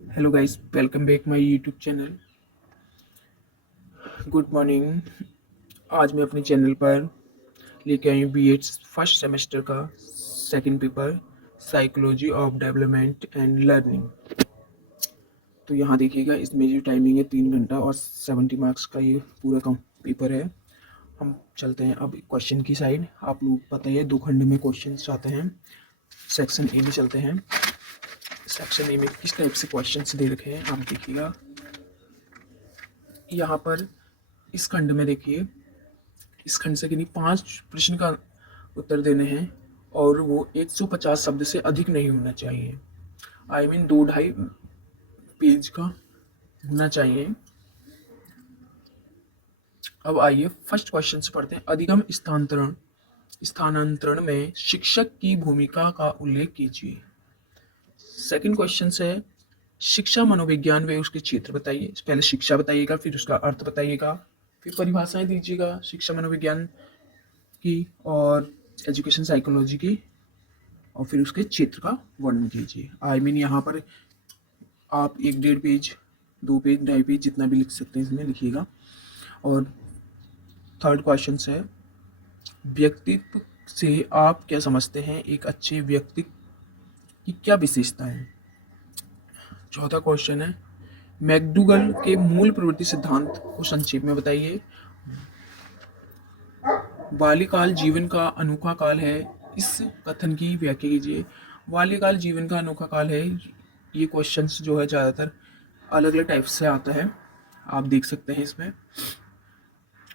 Hello guys, welcome back my YouTube channel. Good morning. आज मैं अपने चैनल पर लेके आई हूँ बीएड फर्स्ट सेमेस्टर का second paper, psychology of development and learning. तो यहाँ देखिएगा, इसमें जो टाइमिंग है 3 घंटा और 70 मार्क्स का ये पूरा कम पेपर है। हम चलते हैं अब क्वेश्चन की साइड। आप लोग पता ही है 2 खंड में क्वेश्चन आते हैं। सेक्शन ए में चलते हैं। सेक्शन ए में किस टाइप से क्वेश्चन दे रखे हैं आप देखिएगा। यहाँ पर इस खंड में देखिए, इस खंड से किन्हीं 5 प्रश्न का उत्तर देने हैं और वो 150 शब्द से अधिक नहीं होना चाहिए। आई मीन 2-2.5 पेज का होना चाहिए। अब आइए फर्स्ट क्वेश्चन से पढ़ते हैं। अधिगम स्थानांतरण में शिक्षक की भूमिका का उल्लेख कीजिए। सेकंड क्वेश्चन है, शिक्षा मनोविज्ञान व उसके क्षेत्र बताइए। पहले शिक्षा बताइएगा, फिर उसका अर्थ बताइएगा, फिर परिभाषाएं दीजिएगा शिक्षा मनोविज्ञान की और एजुकेशन साइकोलॉजी की, और फिर उसके क्षेत्र का वर्णन कीजिए। आई मीन यहाँ पर आप 1-1.5 पेज, 2 पेज, 2.5 पेज जितना भी लिख सकते हैं इसमें लिखिएगा। और थर्ड क्वेश्चन है, व्यक्तित्व से आप क्या समझते हैं? एक अच्छे व्यक्ति की क्या विशेषता है? चौथा क्वेश्चन है, मैकडूगल के मूल प्रवृत्ति सिद्धांत को संक्षेप में बताइए। बाल्यकाल जीवन का अनोखा काल है, इस कथन की व्याख्या कीजिए। बाल्यकाल जीवन का अनोखा काल है, ये क्वेश्चंस जो है ज़्यादातर अलग अलग टाइप से आता है, आप देख सकते हैं इसमें।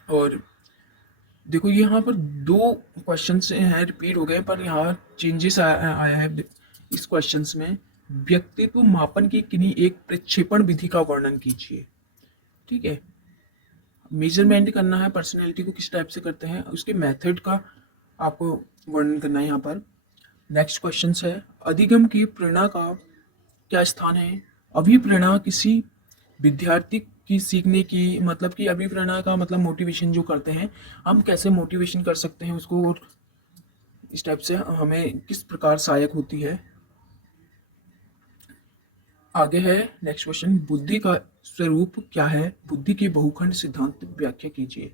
और देखो यहाँ पर 2 क्वेश्चंस हैं रिपीट हो गए, पर यहाँ चेंजेस आया है इस क्वेश्चंस में। व्यक्तित्व मापन की किन्हीं एक प्रक्षेपण विधि का वर्णन कीजिए। ठीक है, मेजरमेंट करना है पर्सनैलिटी को किस टाइप से करते हैं, उसके मेथड का आपको वर्णन करना है यहाँ पर। नेक्स्ट क्वेश्चन है, अधिगम की प्रेरणा का क्या स्थान है? अभिप्रेरणा किसी विद्यार्थी की सीखने की, मतलब कि अभिप्रेरणा का मतलब मोटिवेशन जो करते हैं, हम कैसे मोटिवेशन कर सकते हैं उसको, और इस टाइप से हमें किस प्रकार सहायक होती है। आगे है नेक्स्ट क्वेश्चन, बुद्धि का स्वरूप क्या है? बुद्धि के बहुखंड सिद्धांत व्याख्या कीजिए।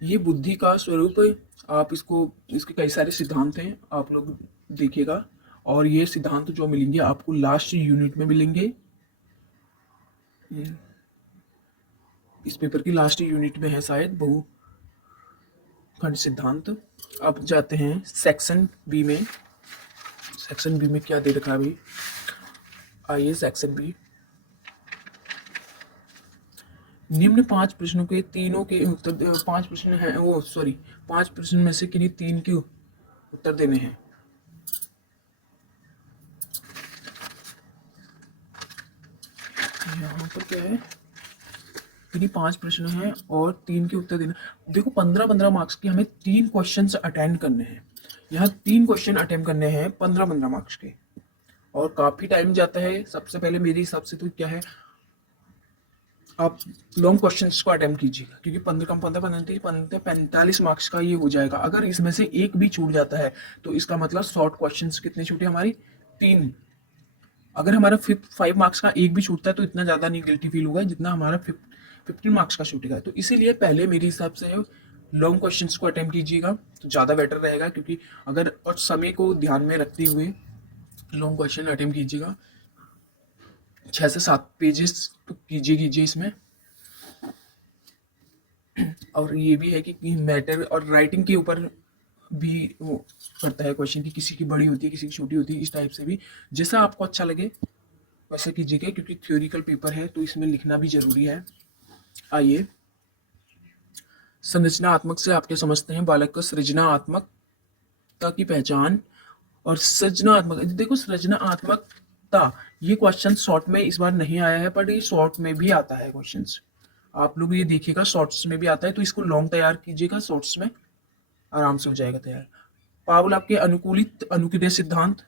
ये बुद्धि का स्वरूप, आप इसको, इसके कई सारे सिद्धांत हैं, आप लोग देखिएगा। और ये सिद्धांत जो मिलेंगे आपको लास्ट यूनिट में मिलेंगे, इस पेपर की लास्ट यूनिट में है शायद बहुखंड सिद्धांत। अब जाते हैं सेक्शन बी में। सेक्शन बी में क्या दे रखा है अभी, आइए सेक्शन बी। निम्न 5 प्रश्नों के तीनों के उत्तर, 5 प्रश्न हैं, वो सॉरी 5 प्रश्न में से किन्हीं 3 के उत्तर देने हैं। यहाँ पर क्या है, किन्हीं 5 प्रश्न हैं और 3 के उत्तर देना। देखो 15-15 मार्क्स की हमें 3 क्वेश्चन अटेंड करने हैं। यहाँ 3 क्वेश्चन अटेम्प्ट करने हैं 15-15 मार्क्स के, और काफी टाइम जाता है। सबसे पहले मेरे हिसाब से तो क्या है, आप लॉन्ग क्वेश्चंस को अटेम्प्ट कीजिएगा, क्योंकि 15 कम 15 45 मार्क्स का ये हो जाएगा। अगर इसमें से एक भी छूट जाता है तो इसका मतलब शॉर्ट क्वेश्चंस कितने छूटे हमारी, 3। अगर हमारा 5 मार्क्स का एक भी छूटता है तो इतना ज़्यादा नहीं गिल्टी फील होगा जितना हमारा 15 मार्क्स का छूटेगा। तो इसीलिए पहले मेरे हिसाब से लॉन्ग क्वेश्चंस को अटेम्प्ट कीजिएगा तो ज़्यादा बेटर रहेगा, क्योंकि अगर और समय को ध्यान में रखते हुए लॉन्ग क्वेश्चन अटेम्प्ट कीजिएगा। 6 से 7 पेजेस तो कीजिए इसमें। और ये भी है कि मैटर और राइटिंग के ऊपर भी वो करता है क्वेश्चन, की किसी की बड़ी होती है किसी की छोटी होती है, इस टाइप से भी जैसा आपको अच्छा लगे वैसे कीजिएगा, क्योंकि थ्योरिकल पेपर है तो इसमें लिखना भी जरूरी है। आइए, संरचनात्मक से आप क्या समझते हैं? बालक का सृजनात्मकता की पहचान। और सृजनात्मक, देखो सृजनात्मकता, ये क्वेश्चन शॉर्ट में इस बार नहीं आया है, पर ये शॉर्ट में भी आता है क्वेश्चंस। आप लोग ये देखिएगा शॉर्ट्स में भी आता है, तो इसको लॉन्ग तैयार कीजिएगा, शॉर्ट्स में आराम से हो जाएगा तैयार। पावलोव के अनुकूलित अनुक्रिया सिद्धांत,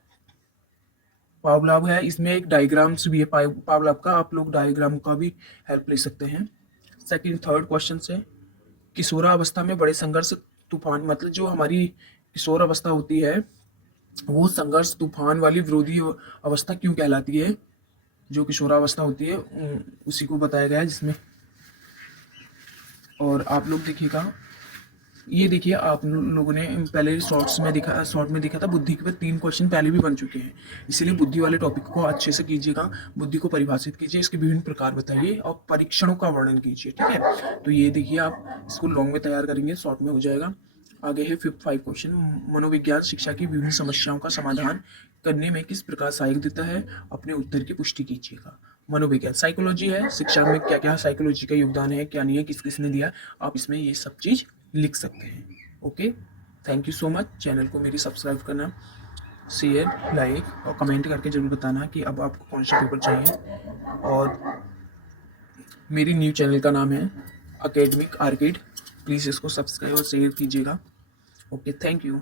पावलोव है, इसमें एक डायग्राम्स भी है पावलोव का, आप लोग डायग्राम का भी हेल्प ले सकते हैं। सेकंड थर्ड क्वेश्चन है, किशोरावस्था में बड़े संघर्ष तूफान, मतलब जो हमारी किशोर अवस्था होती है वो संघर्ष तूफान वाली विरोधी अवस्था क्यों कहलाती है? जो किशोरावस्था होती है उसी को बताया गया है जिसमें। और आप लोग देखिएगा, ये देखिए आप लोगों ने पहले शॉर्ट में देखा था बुद्धि के 3 क्वेश्चन पहले भी बन चुके हैं, इसीलिए बुद्धि वाले टॉपिक को अच्छे से कीजिएगा। बुद्धि को परिभाषित कीजिए, इसके विभिन्न प्रकार बताइए और परीक्षणों का वर्णन कीजिए, ठीक है। तो ये देखिए आप इसको लॉन्ग में तैयार करेंगे, शॉर्ट में हो जाएगा। आगे है 5 क्वेश्चन, मनोविज्ञान शिक्षा की विभिन्न समस्याओं का समाधान करने में किस प्रकार सहायक देता है, अपने उत्तर की पुष्टि कीजिएगा। मनोविज्ञान साइकोलॉजी है, शिक्षा में क्या क्या साइकोलॉजी का योगदान है, क्या नहीं है, किस किसने दिया, आप इसमें ये सब चीज़ लिख सकते हैं। Okay, thank you so much. Channel को मेरी सब्सक्राइब करना, शेयर, लाइक और कमेंट करके ज़रूर बताना कि अब आपको कौन सा पेपर चाहिए। और मेरी न्यू चैनल का नाम है एकेडमिक आर्किड, प्लीज़ इसको सब्सक्राइब और शेयर कीजिएगा। Okay, thank you.